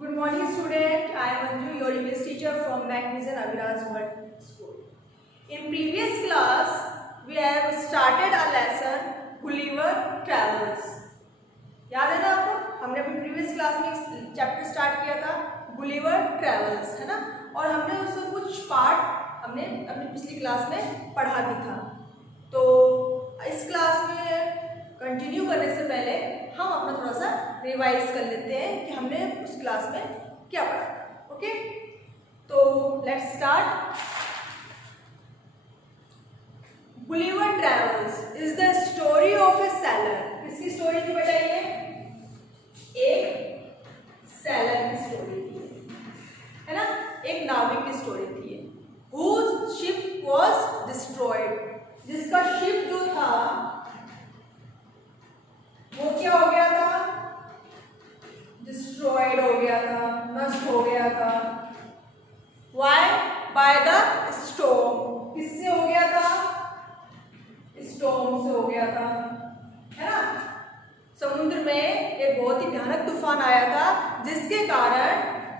Good morning, student. I am Anju, your English teacher from Magnificent Abhiraj World School. In previous class, we have started a lesson Gulliver Travels. याद है ना आपको? हमने अपनी previous class में chapter start किया था Gulliver travels, है ना? और हमने उसमें कुछ पार्ट हमने अपनी पिछली क्लास में पढ़ा भी था। तो इस क्लास में कंटिन्यू करने से पहले हम अपना थोड़ा सा रिवाइज कर लेते हैं कि हमने उस क्लास में क्या पढ़ा था। ओके, तो let's start. Gulliver travels is the story of A seller. किसकी स्टोरी थी बेटा? ये एक सेलर की स्टोरी थी, है ना? एक नाविक की स्टोरी थी, whose ship was destroyed, जिसका शिप जो था वो क्या हो गया था? डिस्ट्रॉयड हो गया था, नष्ट हो गया था। Why? By the storm। किससे हो गया था? स्टॉर्म से हो गया था, है ना? समुद्र में एक बहुत ही भयानक तूफान आया था, जिसके कारण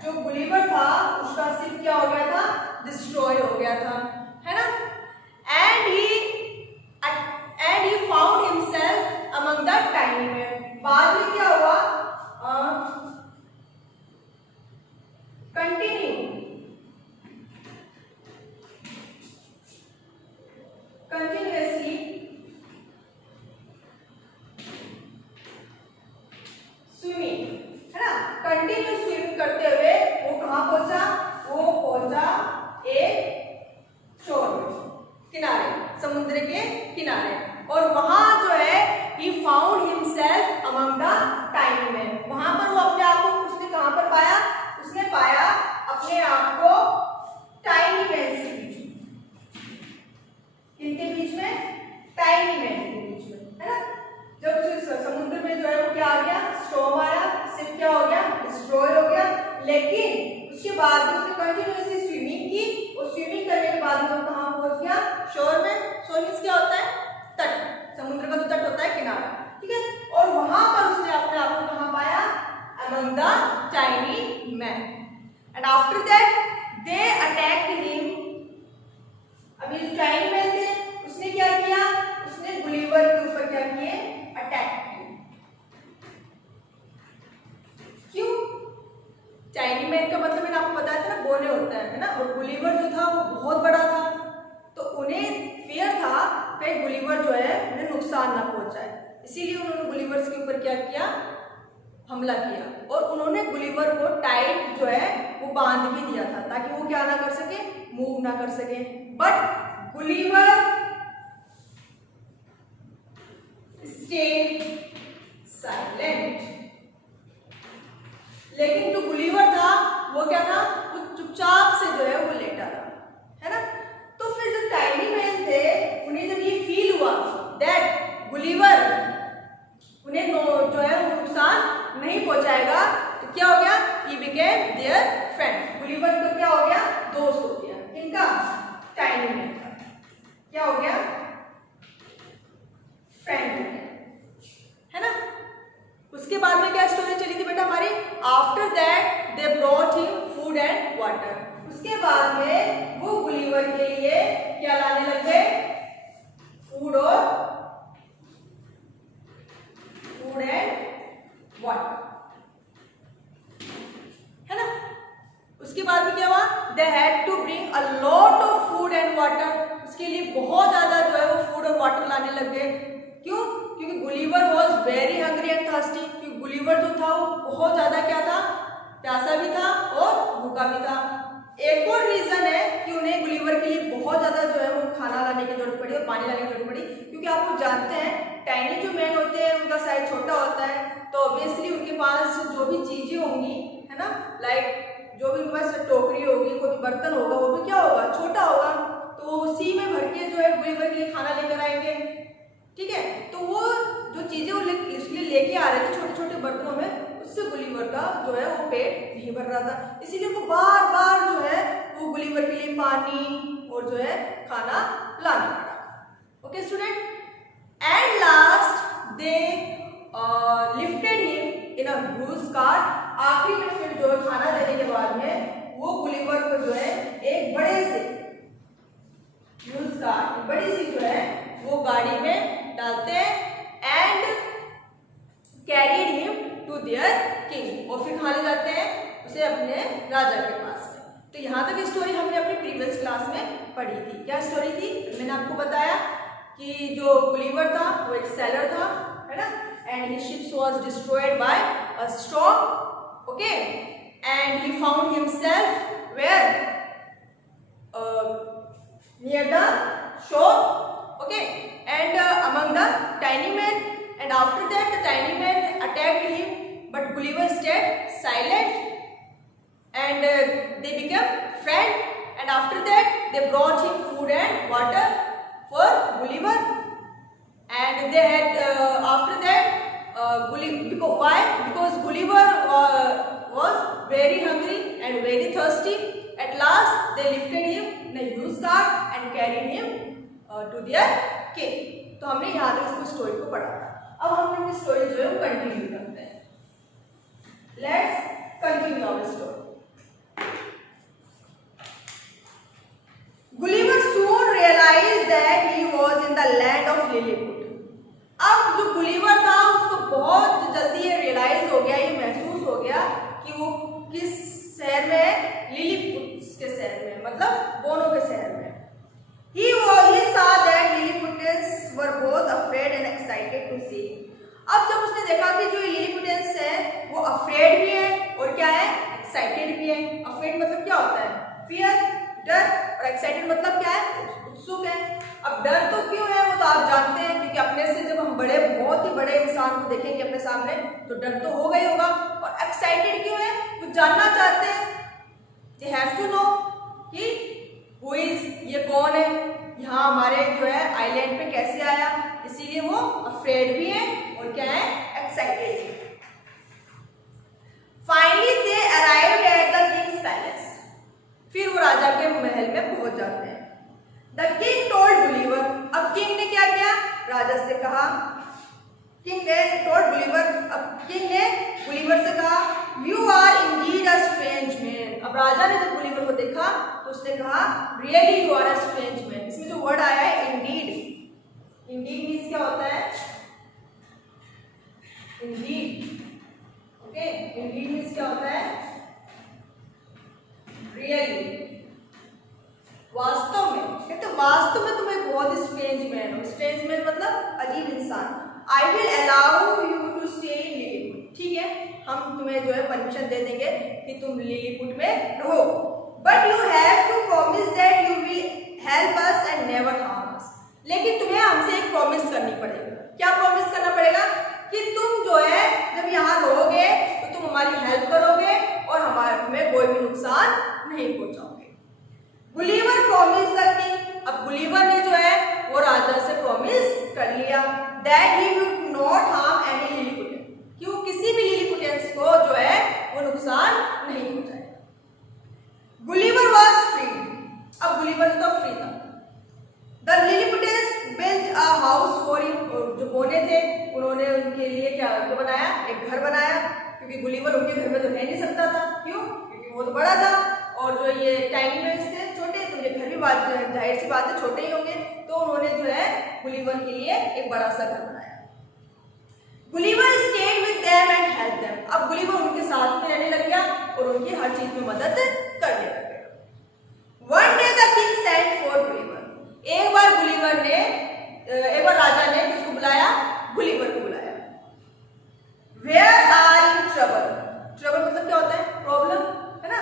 जो गुलिवर था उसका शिप क्या हो गया था? डिस्ट्रॉय हो गया था, है ना? And he found himself among the tiny man. बाद में क्या हुआ? कंटिन्यूअसली स्विमिंग, है ना? कंटिन्यू स्विम करते हुए वो कहाँ पहुंचा? वो पहुंचा एक शोर में, किनारे, समुद्र के किनारे। और वहां जो है he found himself among the tiny men। वहां पर वो अपने आप को उसने कहां पर पाया? उसने पाया अपने आप को टाइनी मैन के बीच में। किनके बीच में? टाइनी मैन के बीच में, है ना? जब समुद्र में जो है वो क्या आ गया? स्टॉर्म आया, शिप क्या हो गया? डिस्ट्रॉय हो गया। लेकिन उसके बाद उसने कंटिन्यूअसली स्विमिंग की, और स्विमिंग करने के बाद वो कहां पहुंच गया? शोर में। शोर मींस क्या होता है? तट। समुद्र का जो तट होता है, किनारा, ठीक है? और वहां पर उसने अपने आप को कहां पाया? Among the tiny man. And after that they attacked him. अभी जो टाइनी मैन थे उसने क्या किया? उसने गुलिवर के ऊपर क्या किए? अटैक किए। क्यों? चाइनी मैन का मतलब मैंने आपको बताया था ना, गोले होता है ना? और गुलिवर जो था वो बहुत बड़ा था, तो उन्हें फियर था कि गुलिवर जो है उन्हें नुकसान ना पहुंचाए, इसीलिए उन्होंने गुलिवर्स के ऊपर क्या किया? हमला किया। और उन्होंने गुलिवर को टाइट जो है वो बांध भी दिया था, ताकि वो क्या ना कर सके? मूव ना कर सके। But Gulliver stayed silent. लेकिन जो गुलिवर था वो क्या था? वो चुपचाप से जो है वो लेटा रहा, है ना? तो फिर जो टाइनी मैन थे उन्हें जब ये फील हुआ दैट गुलिवर उन्हें जो है वो नुकसान नहीं पहुंचाएगा, तो क्या हो गया? He became there friend. Gulliver का क्या हो गया? दोस्त हो गया। किनका? टाइनी मैन का क्या हो गया? फ्रेंड हो गया, है ना? उसके बाद में क्या स्टोरी चली थी बेटा हमारी? After that they brought him food and water. उसके बाद में वो गुलिवर के लिए क्या लाने लग गए? फूड एंड वाटर, है ना? उसके बाद में क्या हुआ? They had to bring a lot of food and water. उसके लिए बहुत ज्यादा जो है वो फूड और वाटर लाने लग गए। क्यों? क्योंकि Gulliver was very hungry and thirsty. क्योंकि गुलिवर जो था वो बहुत ज्यादा क्या था? प्यासा भी था और भूखा भी था। एक और रीजन है कि उन्हें गुलिवर के लिए बहुत ज्यादा जो है वो खाना लाने की जरूरत पड़ी और पानी लाने की जरूरत पड़ी, क्योंकि आप लोग जानते हैं टाइनी जो मैन होते हैं उनका साइज छोटा होता है, तो ऑब्वियसली उनके पास जो भी चीजें होंगी, है ना, लाइक जो भी उनके पास टोकरी होगी, कोई बर्तन होगा, वो भी क्या होगा? छोटा होगा। तो उसी में भर के जो है गुलिवर के लिए खाना लेकर आएंगे, ठीक है? तो वो जो चीजें वो इसलिए लेके आ रहे थे छोटे छोटे बर्तनों में, उससे गुलिवर का जो है वो पेट नहीं भर रहा था, इसीलिए उनको बार बार जो है वो गुलिवर के लिए पानी और जो है खाना लाना पड़ा। Okay student, and last they lifted him in a huge cart आखिरी में फिर जो खाना देने के बाद में वो गुलिवर को जो है एक बड़े से यूज का बड़ी सी जो है वो गाड़ी में डालते हैं and carried him to their king, और फिर कहाँ ले जाते हैं उसे अपने राजा के पास में। तो यहाँ तक स्टोरी हमने अपनी प्रीवियस क्लास में पढ़ी थी। क्या स्टोरी थी? मैंने आपको बताया कि जो गुलिवर था वो एक सेलर था, है ना, and his ships was destroyed by a storm, okay, and he found himself where near the shore, okay, and among the tiny men, and after that the tiny men attacked him, but Gulliver stayed silent, and they became friends, and after that they brought him food and water for Gulliver, and they had after that because Gulliver was very hungry and very thirsty. At last they lifted him in a huge cart and carried him to their king. तो हमने यहाँ तक इसको story को पढ़ा था। अब हम अपनी स्टोरी जो है वो कंटिन्यू करते हैं। Let's continue our story. Gulliver soon realized that he was in the land of Lilliput. अब जो गुलिवर था उसको बहुत जल्दी ये रियलाइज हो गया, ये महसूस हो गया कि वो किस शहर में है, लिलीपुट के शहर में, मतलब बोनो के शहर में। He saw that Lilliputians were both afraid and excited to see him. अब जब उसने देखा कि जो लिलीपुटियंस है वो अफ्रेड भी है और क्या है, एक्साइटेड भी है। अफ्रेड मतलब क्या होता है? फियर, डर, और एक्साइटेड मतलब क्या है? उत्सुक है। अब डर तो क्यों है वो तो आप जानते हैं, क्योंकि अपने से जब हम बड़े बहुत ही बड़े इंसान को देखेंगे अपने सामने तो डर तो होगा ही होगा। और एक्साइटेड क्यों है? वो जानना चाहते हैं, दे हैव टू नो कि हु इज, ये कौन है, यहाँ हमारे जो है आइलैंड पे कैसे आया, इसीलिए वो अफ्रेड भी है और क्या है, एक्साइटेड है। Finally they arrived at the king's palace, फिर वो राजा के महल में पहुंच जाते हैं। द किंग टोल्ड गुलिवर, अब किंग ने क्या किया, राजा से कहा, किंग ने टोल्ड गुलिवर, अब किंग ने गुलिवर से कहा, you are indeed a strange man. अब राजा ने जब गुलिवर को देखा तो उसने कहा, really you are a strange man. इसमें जो वर्ड आया है इंडीड, इंडीड मीन्स क्या होता है, इंडीड, ओके, इंडीड मीन्स क्या होता है, रियली, वास्तव में, कहते वास्तव में तुम एक बहुत स्ट्रेंज मैन हो। स्ट्रेंज मैन मतलब अजीब इंसान। I will allow you to stay in Lilliput, ठीक है, हम तुम्हें जो है परमिशन दे देंगे कि तुम लिलीपुट में रहो, but you have to promise that you will help us and never harm us. लेकिन तुम्हें हमसे एक प्रॉमिस करनी पड़ेगी। क्या प्रॉमिस करना पड़ेगा? कि तुम जो है जब यहाँ रहोगे तो तुम हमारी हेल्प करोगे और हमें कोई भी नुकसान नहीं पहुंचाओगे। गुलिवर प्रॉमिस द किंग, अब गुलिवर ने जो है वो राजा से प्रॉमिस कर लिया that he would not harm any Lilliputian, कि वो किसी भी लिलीपुटियंस को जो है वो नुकसान नहीं पहुंचाएगा। गुलिवर वाज फ्री, अब गुलिवर तो फ्री था। The Lilliputians built a house for him, जो बोने थे उन्होंने उनके लिए क्या बनाया, एक घर बनाया, क्योंकि गुलिवर उनके घर में तो रह नहीं सकता था। क्यों? क्योंकि वो तो बड़ा था और जो ये टाइनी मैन्स थे छोटे, तो ये घर भी जाहिर सी बात है छोटे ही होंगे, तो उन्होंने जो है गुलिवर के लिए एक बड़ा सा घर बनाया। Gulliver stayed with them and help them, अब गुलिवर उनके साथ में रहने लग गया और उनकी हर चीज में मदद करने लग गया। One day the king sent for Gulliver, एक बार राजा ने किसको बुलाया, गुलिवर को बुलाया। Where are in trouble, trouble मतलब क्या होता है, प्रॉब्लम, है ना।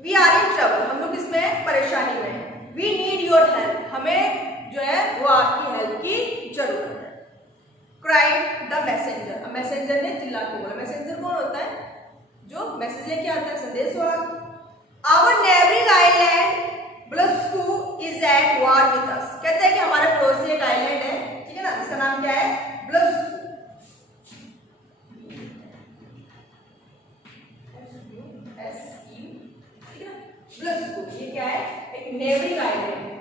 वी आर इन ट्रबल, हम लोग इसमें परेशानी में हैं। वी नीड योर हेल्प, हमें जो है वो आपकी हेल्प की जरूरत है। क्राइड द मैसेंजर, अब मैसेंजर ने चिल्ला के बोला। मैसेंजर कौन होता है? जो मैसेज लेके आता है, संदेश वाहक। Our neighbouring island Blefuscu is at war with us, कहते हैं कि हमारे पड़ोसी एक आइलैंड है, ठीक है ना, इसका नाम क्या है, ब्लस्कू, ब्लस्कू, ये क्या है, एक नेबरिंग आइलैंड है।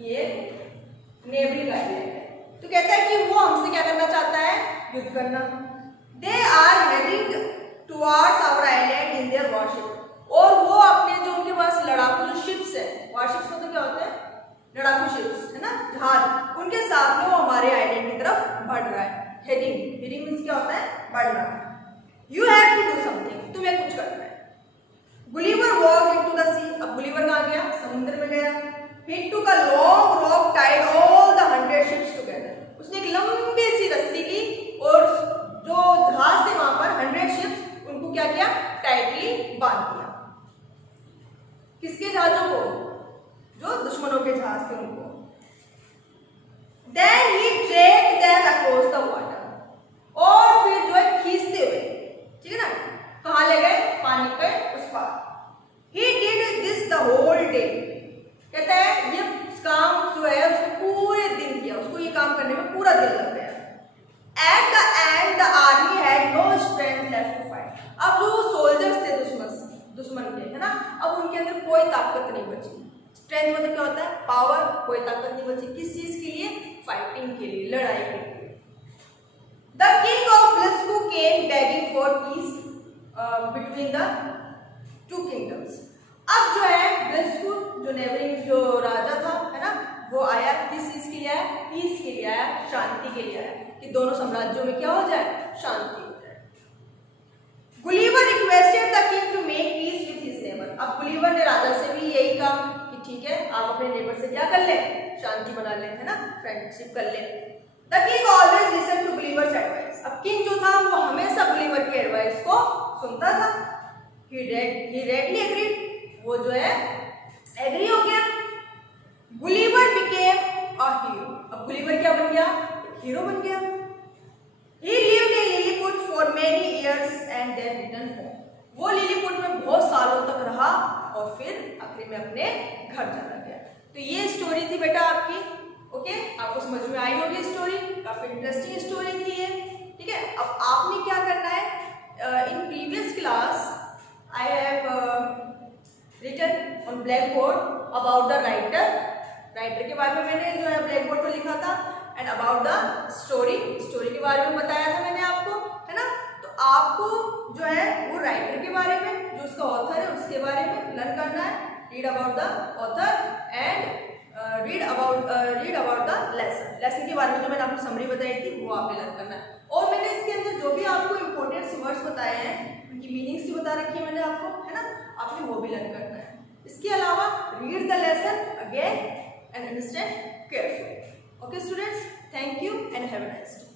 ये नेबरिंग आइलैंड है। तो कहता है कि वो हमसे क्या करना चाहता है, युद्ध करना। They are heading towards our island in their warship, और वो अपने जो उनके पास लड़ाकू जो शिप्स है, वॉरशिप्स मतलब क्या होते हैं, लड़ाकू शिप्स है ना, जहाज, उनके साथ में वो हमारे आइलैंड की तरफ बढ़ रहा है। हेडिंग, हेडिंग मींस क्या होता है, बढ़ना। You have to do something, तुम्हें कुछ करना है। Gulliver walked into the sea, अब गुलिवर कहाँ गया, समुद्र में गया। He took a long rope, tied all the 100 ships together. उसने एक लंबी सी रस्सी ली और जो जहाज थे वहां पर 100 शिप्स, उनको क्या किया, टाइटली बांध दिया। किसके जहाजों को, जो दुश्मनों के जहाज थे उनको। Then he dragged them across the water, और फिर जो है खींचते हुए, ठीक है ना, कहाँ ले गए, पानी के उस पार। He did this the whole day. कहता है ये काम जो है उसको पूरे दिन किया, उसको ये काम करने में पूरा दिन लग गया। At the end the army had no strength left to fight. अब जो सोल्जर्स थे दुश्मन के, है ना, अब उनके अंदर कोई ताकत नहीं बची। स्ट्रेंथ मतलब क्या होता है, पावर, कोई ताकत नहीं बची। किस चीज के लिए, फाइटिंग के लिए, लड़ाई के लिए। The king of Blisku came begging for peace between the two kingdoms. अब जो है ब्लिस्कू जो नेबरिंग जो राजा था, है ना, वो आया किस चीज के लिए आया, पीस के लिए आया, शांति के लिए आया, कि दोनों साम्राज्यों में क्या हो जाए, शांति हो जाए। Gulliver requested the king to make peace with his neighbour. अब गुलिवर ने राजा से भी यही कहा कि ठीक है, आप अपने नेबर से क्या कर ले, शांति बना ले, है ना, फ्रेंडशिप कर ले। The king always listen to Gulliver's advice. अब किंग जो था वो हमेशा गुलिवर की एडवाइस को सुनता था। ही रेडली एग्रीड, वो जो है एग्री हो गया। Gulliver became a hero. अब गुलिवर क्या बन गया, हीरो बन गया। He lived in Lilliput for many years and then returned home. वो लिलीपुट में बहुत सालों तक रहा और फिर आखिर में अपने घर चला गया। तो ये स्टोरी थी बेटा आपकी, ओके, आपको समझ में आई होगी स्टोरी, काफी इंटरेस्टिंग स्टोरी थी ये, ठीक है। अब आपने क्या करना है, in previous class I have written on blackboard about the writer. Writer के बारे में मैंने जो है ब्लैकबोर्ड पर लिखा था, and about the story, story के बारे में बताया था मैंने आपको, है ना। तो आपको जो है वो राइटर के बारे में, जो उसका ऑथर है उसके बारे में लर्न करना है। Read about the author and read about the lesson. Lesson के बारे में जो मैंने आपको समरी बताई थी वो आपने लर्न करना है। और मैंने इसके अंदर जो भी आपको इंपॉर्टेंट वर्ड्स बताए हैं, उनकी मीनिंग्स भी बता रखी है मैंने आपको, है ना, आपने वो भी लर्न करना है। इसके अलावा read the lesson again and understand carefully. Okay students, thank you and have a nice day.